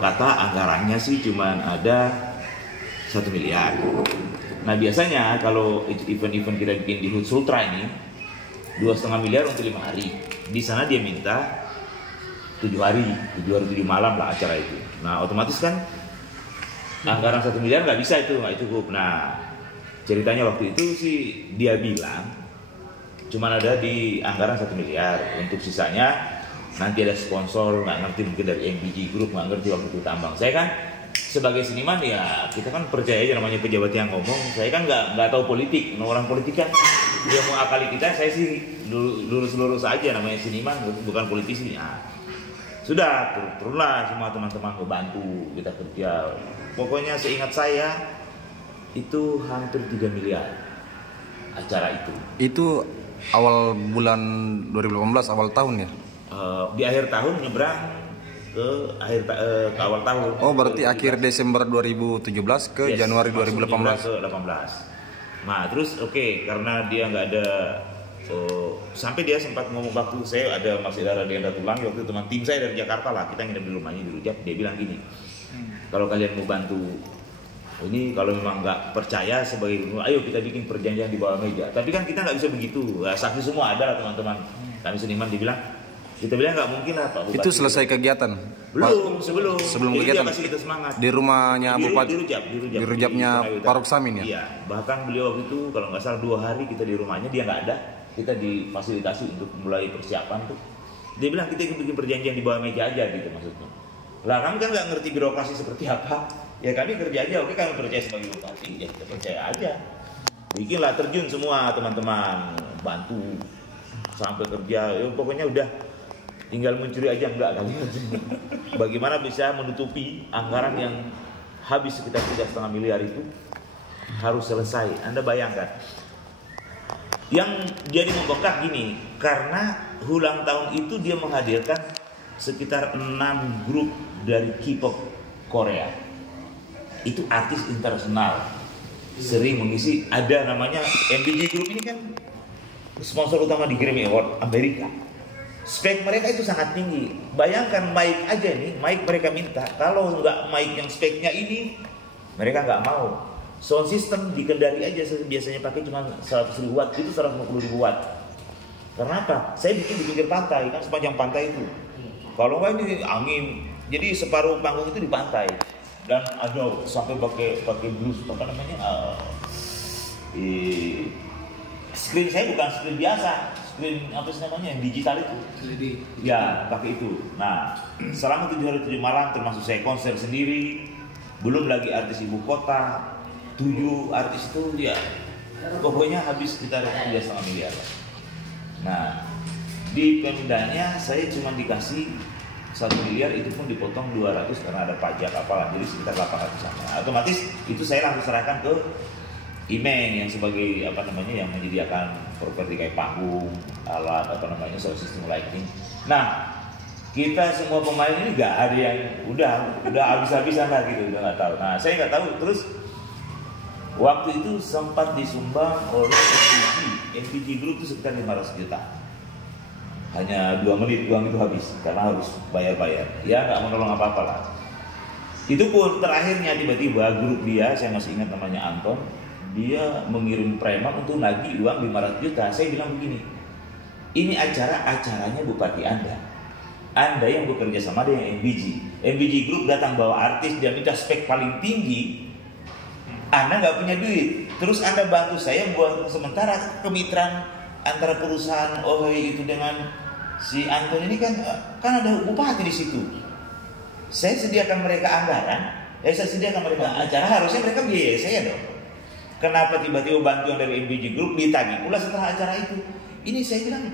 Kata anggarannya sih cuma ada 1 miliar. Nah biasanya kalau event-event kita bikin di HUT Sultra ini 2,5 miliar untuk 5 hari. Di sana dia minta 7 hari, 7 malam lah acara itu. Nah otomatis kan anggaran 1 miliar nggak bisa itu, nggak cukup. Nah ceritanya waktu itu sih dia bilang cuma ada di anggaran 1 miliar. Untuk sisanya nanti ada sponsor, nggak ngerti mungkin dari MBG Group, nggak ngerti waktu itu tambang. Saya kan sebagai seniman ya kita kan percaya aja namanya pejabat yang ngomong. Saya kan nggak tahu politik, orang politik kan dia mau akali kita. Saya sih lurus-lurus aja, namanya seniman bukan politisi. Nah, sudah turunlah semua teman-teman membantu kita kerja. Pokoknya seingat saya itu hampir 3 miliar acara itu. Itu awal bulan 2018, awal tahun ya? Di akhir tahun nyebrang ke awal tahun. Oh berarti akhir Desember 2017 ke yes, Januari 2018. Ke 18. Nah terus oke, karena dia nggak ada sampai dia sempat ngomong waktu saya masih ada agenda tulang waktu teman tim saya dari Jakarta lah, kita nginep di rumahnya di Rujak. Dia bilang gini, kalau kalian mau bantu ini, kalau memang nggak percaya sebagai ayo kita bikin perjanjian di bawah meja. Tapi kan kita nggak bisa begitu, saksi semua ada lah teman-teman kami seniman. Kita bilang nggak mungkin lah Pak Bupati. Itu selesai kegiatan? Sebelum kegiatan kasih kita semangat. Di rumahnya Bupati? Di Rujapnya Pak Ruksamin ya? Iya, bahkan beliau waktu itu kalau nggak salah 2 hari kita di rumahnya, dia nggak ada. Kita difasilitasi untuk mulai persiapan tuh. Dia bilang kita bikin perjanjian di bawah meja aja gitu maksudnya. Lah kami kan nggak ngerti birokrasi seperti apa. Ya kami kerja aja, oke kami percaya sebagai bupati, ya kita percaya aja. Bikinlah, terjun semua teman-teman, bantu sampai kerja. Ya, pokoknya udah tinggal mencuri aja enggak kali. Bagaimana bisa menutupi anggaran yang habis sekitar 3,5 miliar itu harus selesai. Anda bayangkan. Yang jadi membengkak gini, karena ulang tahun itu dia menghadirkan sekitar 6 grup dari K-pop Korea. Itu artis internasional, sering mengisi, ada namanya MBG Group ini kan sponsor utama di Grammy Award Amerika. Spek mereka itu sangat tinggi. Bayangkan mic aja nih, mic mereka minta. Kalau nggak mic yang speknya ini, mereka nggak mau. Sound system di Kendari aja biasanya pakai cuma 100.000 watt, itu 150.000 watt. Kenapa? Saya bikin di pinggir pantai, kan sepanjang pantai itu. Kalau nggak ini angin, jadi separuh panggung itu di pantai. Dan ada sampai pakai blues apa namanya? Screen saya bukan screen biasa, screen apa sih namanya yang digital itu? LED. Ya pakai itu. Nah selama 7 hari 7 malam termasuk saya konser sendiri, belum lagi artis ibu kota, 7 artis itu ya pokoknya habis sekitar 3,5 miliar. Nah di Pemdanya saya cuma dikasih 1 miliar, itu pun dipotong 200 karena ada pajak apalah, jadi sekitar 800 sama. Otomatis itu saya langsung serahkan ke Imeng yang sebagai apa namanya yang menyediakan properti kayak panggung, alat apa namanya sound system lighting. Nah kita semua pemain ini nggak ada yang udah habis-habisan lah gitu, udah nggak tahu. Nah saya nggak tahu. Terus waktu itu sempat disumbang oleh MBG Group itu sekitar 500 juta. Hanya 2 menit uang itu habis karena harus bayar-bayar. Ya nggak menolong apa-apa lah. Itu pun terakhirnya tiba-tiba grup dia, saya masih ingat namanya Anton, dia mengirim preman untuk nagih uang 500 juta. Saya bilang begini, ini acaranya bupati Anda yang bekerja sama dengan MBG Group datang bawa artis, dia minta spek paling tinggi, Anda nggak punya duit, terus Anda bantu saya buat sementara kemitraan antara perusahaan itu dengan si Anton ini kan ada bupati di situ. Saya sediakan mereka anggaran, saya sediakan mereka acara, harusnya mereka biaya saya dong. Kenapa tiba-tiba bantuan dari MBG Group ditagih pula setelah acara itu? Ini saya bilang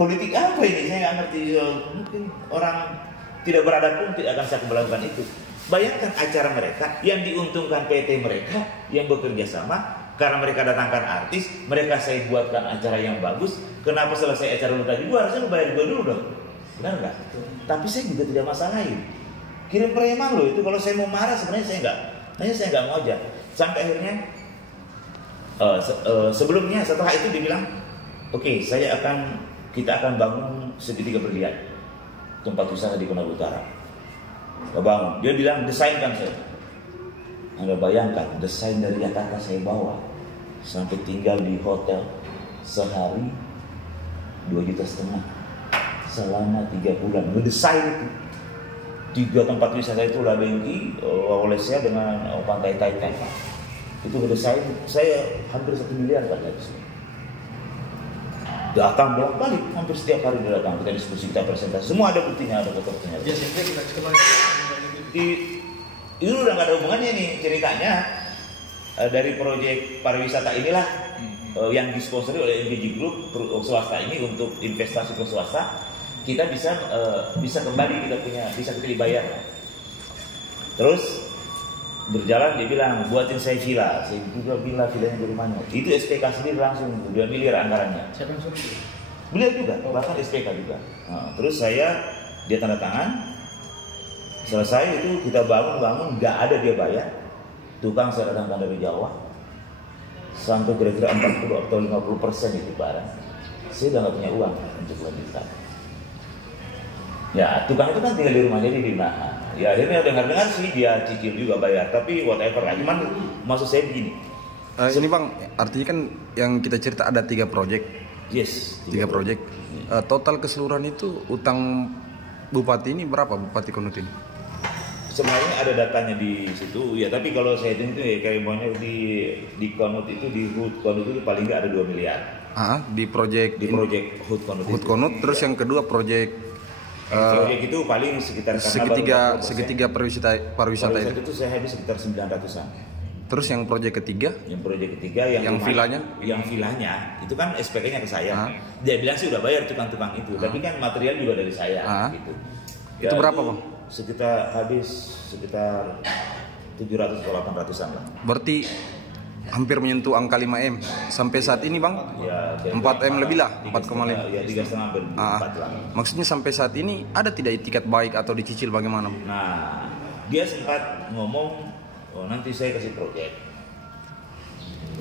politik apa ini? Saya nggak ngerti. Mungkin orang tidak beradab pun tidak akan saya melakukan itu. Bayangkan acara mereka yang diuntungkan PT mereka yang bekerja sama. Karena mereka datangkan artis, mereka saya buatkan acara yang bagus. Kenapa selesai acara lu tadi? Gua harusnya lu bayar gua dulu dong. Benar nggak? Tapi saya juga tidak masalahin. Kirim preman loh itu. Kalau saya mau marah sebenarnya saya nggak mau aja. Sampai akhirnya sebelumnya setelah itu dibilang, oke, kita akan bangun segitiga berlian tempat usaha di Konawe Utara. Kita bangun. Dia bilang desainkan saya. Anda bayangkan desain dari Jakarta saya bawa sampai tinggal di hotel sehari 2,5 juta selama 3 bulan. Ngedesain itu 3 tempat wisata itu Labengki, Olesya dengan Pantai Taitai. Itu ngedesain saya hampir 1 miliar kan di sini. Datang bolak-balik hampir setiap hari dia datang, kita diskusi, kita presentasi, semua ada buktinya, ada foto-fotonya. Biasanya kita coba Itu udah nggak ada hubungannya nih ceritanya. Dari proyek pariwisata inilah yang disponsori oleh MBG Group swasta ini untuk investasi ke swasta, kita bisa kembali, bisa kita dibayar. Terus berjalan dia bilang buatin saya villa, saya juga villanya dari mana? Itu SPK sendiri langsung 2 miliar anggarannya. Siapa yang suruh? Beliau juga, bahkan SPK juga. Nah, terus dia tanda tangan. Selesai itu kita bangun, nggak ada dia bayar. Tukang saya datangkan dari Jawa, sampai kira-kira 40 atau 50% itu barang. Saya udah nggak punya uang untuk lanjutkan. Ya, tukang itu kan tinggal di rumahnya di Dinahan. Ya akhirnya dengar sih dia cicil juga bayar, tapi whatever lah. Cuman maksud saya begini. Ini Bang, artinya kan yang kita cerita ada 3 proyek. Yes. 3 proyek. Total keseluruhan itu utang Bupati ini berapa, Bupati Konut ini? Sebenarnya ada datanya di situ ya, tapi kalau saya hitung itu ya kayak banyak di Konut itu, di HUT Konut itu paling nggak ada 2 miliar. Di proyek HUT Konut. HUT Konut, terus yang kedua proyek proyek itu paling sekitar segitiga pariwisata itu saya habis sekitar 900-an. Terus yang proyek ketiga? Yang proyek ketiga yang villanya? Yang villanya itu kan SPK-nya ke saya. Dia bilang sih udah bayar tukang-tukang itu, tapi kan material juga dari saya gitu. Ya, itu berapa, Bang? Habis sekitar 700 atau 800-an lah. Berarti hampir menyentuh angka 5M sampai saat ini, Bang. Ya, 4M lebih lah, 4,5. Ya 3,5 hampir 4 lah. Maksudnya sampai saat ini ada tidak itikat baik atau dicicil bagaimana? Nah, dia sempat ngomong, nanti saya kasih proyek.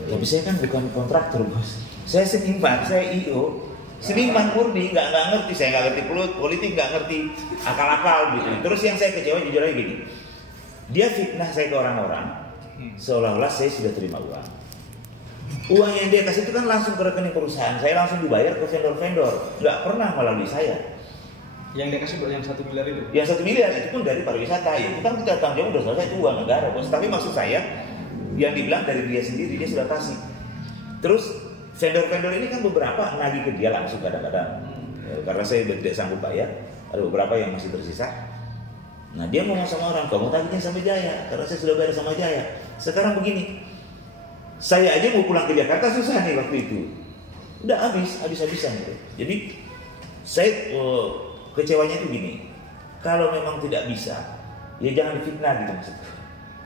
Tapi saya kan bukan kontraktor, Bos. Saya seniman, saya IO. Seniman murni, nggak ngerti, saya nggak ngerti politik, nggak ngerti akal-akal gitu. Terus yang saya kecewa jujur aja gini, dia fitnah saya ke orang-orang, seolah-olah saya sudah terima uang. Uang yang dia kasih itu kan langsung ke rekening perusahaan, saya langsung dibayar ke vendor-vendor, nggak pernah melalui saya. Yang dia kasih yang 1 miliar itu? Yang 1 miliar itu pun dari pariwisata, itu kan kita tanggung jawab udah selesai, itu uang negara, Bos. Tapi maksud saya, yang dibilang dari dia sendiri, dia sudah kasih. Terus vendor-vendor ini kan beberapa nagih ke dia langsung kadang-kadang, karena saya tidak sanggup bayar. Ada beberapa yang masih tersisa. Nah dia ngomong sama orang, kamu tagihnya sama Jaya, karena saya sudah bayar sama Jaya. Sekarang begini, saya aja mau pulang ke Jakarta susah nih waktu itu, udah habis-habisan gitu. Jadi saya kecewanya itu gini, kalau memang tidak bisa, ya jangan difitnah gitu maksudnya.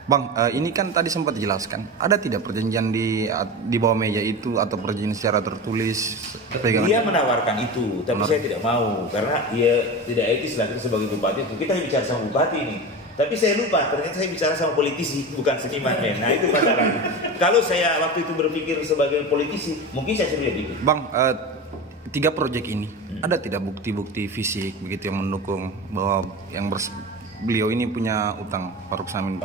Bang, ini kan tadi sempat dijelaskan, ada tidak perjanjian di bawah meja itu atau perjanjian secara tertulis? Dia menawarkan itu, tapi saya tidak mau karena ya tidak etis lah kita sebagai bupati itu. Kita bicara sama bupati ini, tapi saya lupa ternyata saya bicara sama politisi bukan seniman ya. Nah itu masalah. Kalau saya waktu itu berpikir sebagai politisi, mungkin saya sudah bikin. Bang, 3 proyek ini ada tidak bukti-bukti fisik begitu yang mendukung bahwa beliau ini punya utang Faruk Samin?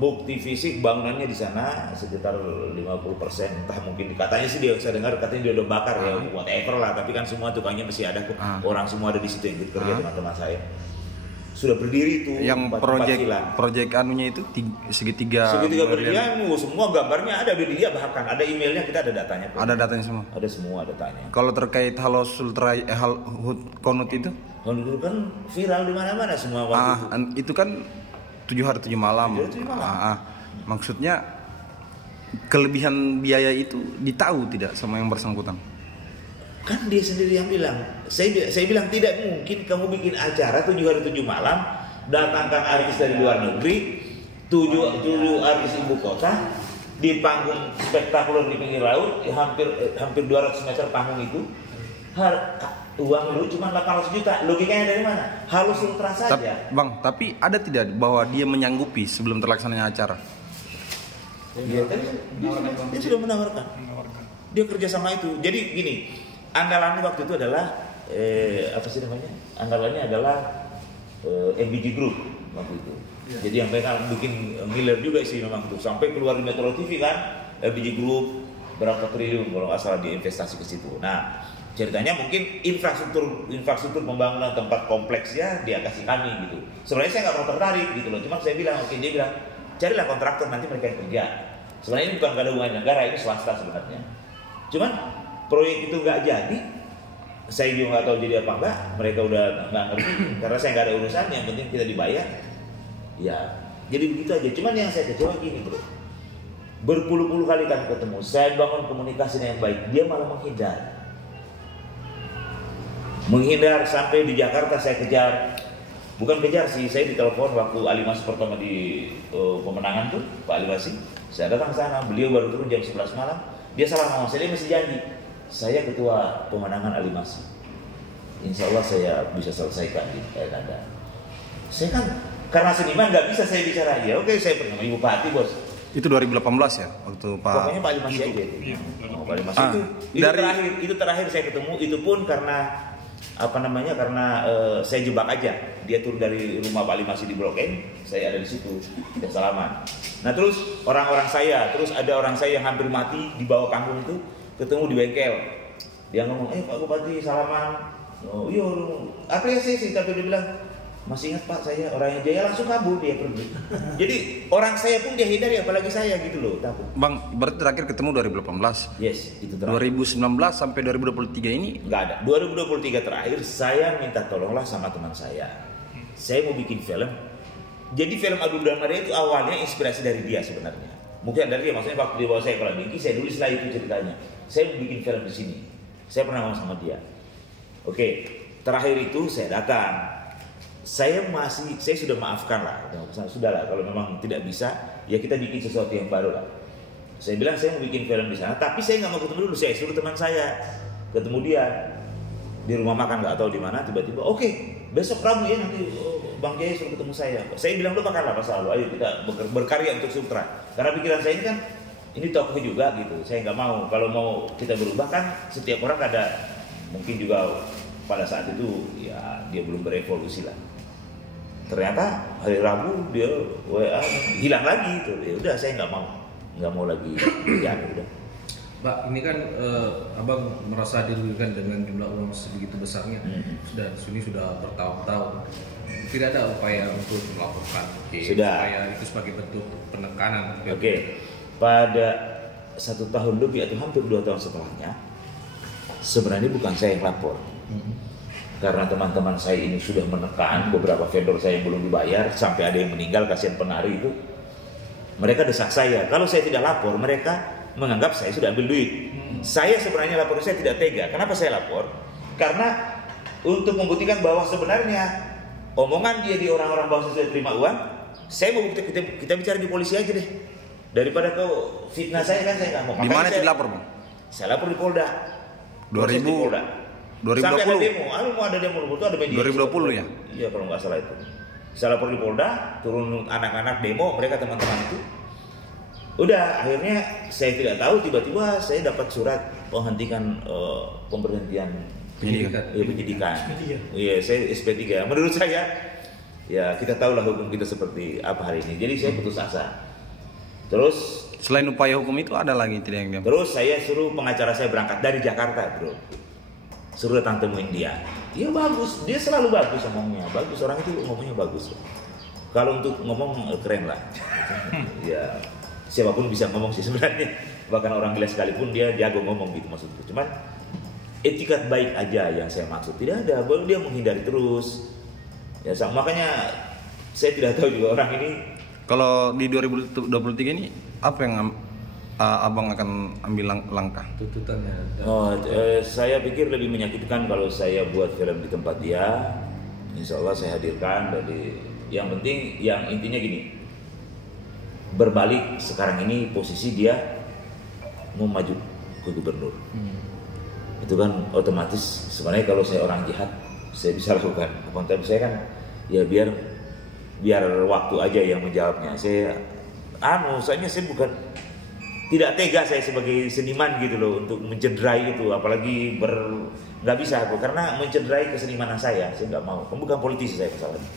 Bukti fisik bangunannya di sana sekitar 50%, entah mungkin katanya sih saya dengar katanya dia udah bakar ya whatever lah, tapi kan semua tukangnya masih ada, orang semua ada di situ yang kerja teman-teman saya sudah berdiri itu. Yang proyek anunya itu segitiga berdirian, semua gambarnya ada di dia, bahkan ada emailnya, kita ada datanya. Ada datanya semua. Ada semua datanya. Kalau terkait Halo Sultra HUT Konut itu? Konut itu kan viral di mana-mana semua waktu itu kan 7 hari 7 malam. Maksudnya kelebihan biaya itu ditahu tidak sama yang bersangkutan? Kan dia sendiri yang bilang. Saya bilang tidak mungkin kamu bikin acara 7 hari 7 malam, datangkan artis dari luar negeri, 7 artis ibu kota di panggung spektakuler di pinggir laut, hampir 200 meter panggung itu. Uang lu cuma 800 juta. Logikanya dari mana? Halo Sultra saja. Bang, tapi ada tidak bahwa dia menyanggupi sebelum terlaksananya acara? Dia sudah menawarkan. Dia kerja sama itu. Jadi gini, andalannya waktu itu adalah apa sih namanya? Andalannya adalah MBG Group. waktu itu. Jadi yang mereka bikin ngiler juga sih memang tuh, sampai keluar di Metro TV kan, LPG Group berapa triliun kalau nggak salah diinvestasi ke situ. Nah ceritanya mungkin infrastruktur pembangunan tempat kompleksnya dia kasih kami gitu. Sebenarnya saya nggak mau tertarik gitu loh, cuma saya bilang oke, dia bilang carilah kontraktor nanti mereka yang kerja. Sebenarnya ini bukan ada hubungan negara, ini swasta sebenarnya. Cuman proyek itu nggak jadi, saya juga nggak tahu jadi apa enggak, mereka udah nggak ngerti karena saya nggak ada urusan, yang penting kita dibayar. Ya, jadi begitu aja. Cuman yang saya kecewa gini bro, berpuluh-puluh kali kami ketemu, saya bangun komunikasi yang baik, dia malah menghindar sampai di Jakarta saya kejar, bukan kejar sih, saya ditelepon waktu Ali Masih pertama di pemenangan tuh, Pak Ali Masih, saya datang ke sana, beliau baru turun jam 11 malam, dia salah ngomong, saya masih janji, saya ketua pemenangan Ali Masih, insya Allah saya bisa selesaikan di Anda. Saya kan karena seniman nggak bisa saya bicara, ya oke saya pergi sama Ibu Pati bos. Itu 2018 ya waktu Pak. Pokoknya Pak Ali Masih aja itu. Pak Ali Masih itu terakhir saya ketemu, itu pun karena karena saya jebak aja. Dia turun dari rumah Pak Ali Masih di Blok M, saya ada di situ dan salaman. Nah terus terus ada orang saya yang hampir mati di bawah panggung itu ketemu di bengkel. Dia ngomong, Pak Bupati salaman. Oh iya, apresiasi, tapi dia bilang, masih ingat Pak saya orangnya Jaya, langsung kabur dia pergi. Jadi orang saya pun dia hindari, apalagi saya gitu loh, takut. Bang, berarti terakhir ketemu 2018. Yes, itu terakhir. 2019 sampai 2023 ini nggak ada. 2023 terakhir saya minta tolonglah sama teman saya. Saya mau bikin film. Jadi film Adu dan Maria itu awalnya inspirasi dari dia sebenarnya. Mungkin dari dia, maksudnya waktu di bawah saya kalau Diki, saya tulislah itu ceritanya. Saya mau bikin film di sini. Saya pernah ngomong sama dia. Oke, terakhir itu saya datang. Saya sudah maafkan lah, sudah lah kalau memang tidak bisa, ya kita bikin sesuatu yang baru lah. Saya bilang saya mau bikin film di sana, tapi saya nggak mau ketemu dulu, saya suruh teman saya ketemu dia di rumah makan nggak tahu di mana, tiba-tiba oke, besok Rabu ya nanti Bang Jaya suruh ketemu saya. Saya bilang lupakanlah masa lalu, ayo kita berkarya untuk sutra. Karena pikiran saya ini kan ini tokoh juga gitu, saya nggak mau kalau mau kita berubah kan setiap orang ada mungkin juga pada saat itu ya dia belum berevolusi lah. Ternyata hari Rabu dia WA hilang lagi itu. Ya udah saya nggak mau lagi ya udah. Pak, ini kan abang merasa dirugikan dengan jumlah uang sebegitu besarnya. Sudah bertahun-tahun. Tidak ada upaya untuk melaporkan supaya itu sebagai bentuk penekanan. Oke. Pada 1 tahun lebih atau hampir 2 tahun setelahnya, sebenarnya bukan saya yang lapor. Karena teman-teman saya ini sudah menekan beberapa vendor saya yang belum dibayar, sampai ada yang meninggal, kasihan penari itu. Mereka desak saya, kalau saya tidak lapor mereka menganggap saya sudah ambil duit. Saya sebenarnya lapor, saya tidak tega. Kenapa saya lapor? Karena untuk membuktikan bahwa sebenarnya omongan dia di orang-orang bahwa saya terima uang, saya mau bukti, kita bicara di polisi aja deh. Daripada kau fitnah saya kan saya nggak mau. Di mana dilapor Bang? Saya lapor di Polda. 2000. 2020. Sampai ada demo, mau ada demo itu ada media. 2020 ya? Iya kalau nggak salah itu. Saya lapor di Polda, turun anak-anak demo, mereka teman-teman itu. Udah akhirnya saya tidak tahu, tiba-tiba saya dapat surat menghentikan pemberhentian penyidikan. Iya, saya SP3. Menurut saya, ya kita tahulah hukum kita seperti apa hari ini. Jadi saya putus asa. Terus selain upaya hukum itu ada lagi tidak yang dia? Terus saya suruh pengacara saya berangkat dari Jakarta, bro. Suruh datang temuin dia. Dia bagus, dia selalu bagus ngomongnya. Bagus, orang itu ngomongnya bagus. Kalau untuk ngomong keren lah. Ya, siapapun bisa ngomong sih sebenarnya. Bahkan orang gila sekalipun dia jago ngomong gitu maksudku. Cuman etikat baik aja yang saya maksud. Tidak ada, baru dia menghindari terus. Ya, makanya saya tidak tahu juga orang ini. Kalau di 2023 ini apa yang abang akan ambil langkah? Tuntutannya. Saya pikir lebih menyakitkan kalau saya buat film di tempat dia. Insya Allah saya hadirkan. Dari yang penting, yang intinya gini, berbalik sekarang ini posisi dia mau maju ke gubernur. Itu kan otomatis sebenarnya kalau saya orang jihad saya bisa lakukan. Tapi saya kan ya biar waktu aja yang menjawabnya. Saya bukan tidak tega saya sebagai seniman gitu loh untuk mencederai itu, apalagi nggak bisa aku karena mencederai kesenimanan saya nggak mau. Bukan politisi saya masalahnya.